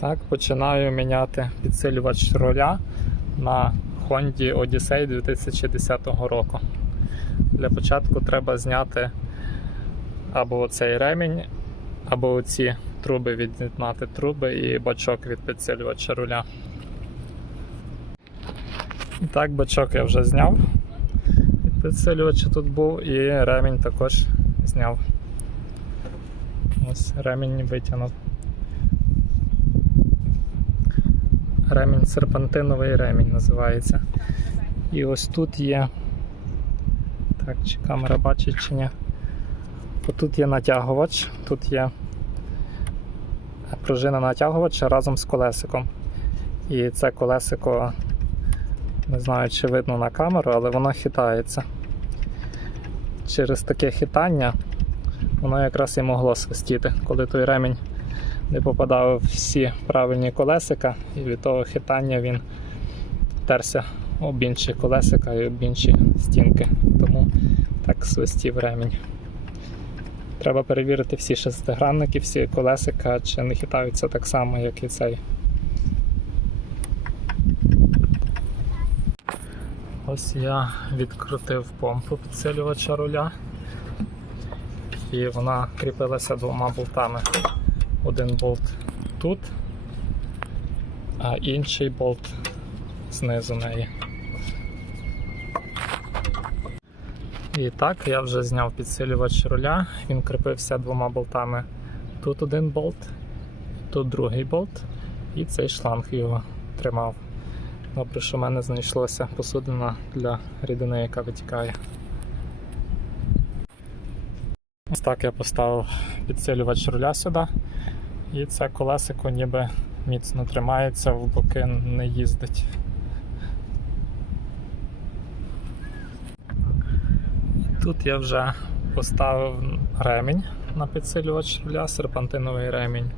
Так, починаю міняти підсилювач руля на Honda Odyssey 2010 року. Для початку треба зняти або цей ремінь, або оці труби від'єднати труби і бачок від підсилювача руля. Так, бачок я вже зняв. Від підсилювача тут був і ремінь також зняв. Ось ремінь витягнув. Ремінь серпантиновий ремінь називається. І ось тут є. Так, чи камера бачить чи ні. Тут є натягувач, тут є пружина натягувача разом з колесиком. І це колесико, не знаю, чи видно на камеру, але воно хитається. Через таке хитання воно якраз і могло свистіти, коли той ремінь не попадав всі правильні колесика, і від того хитання він терся об інші колесика і об інші стінки. Тому так свистів ремінь. Треба перевірити всі шестигранники, всі колесика, чи не хитаються так само, як і цей. Ось я відкрутив помпу підсилювача руля. І вона кріпилася двома болтами. Один болт тут, а інший болт знизу неї. І так, я вже зняв підсилювач руля, він кріпився двома болтами. Тут один болт, тут другий болт, і цей шланг його тримав. Добре, що в мене знайшлося посудина для рідини, яка витікає. Ось так я поставив підсилювач руля сюди, і це колесико ніби міцно тримається, в боки не їздить. Тут я вже поставив ремінь на підсилювач руля, серпантиновий ремінь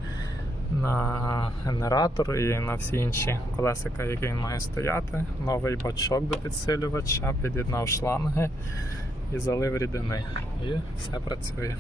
на генератор і на всі інші колесика, які він має стояти. Новий бачок до підсилювача, під'єднав шланги і залив рідини. І все працює.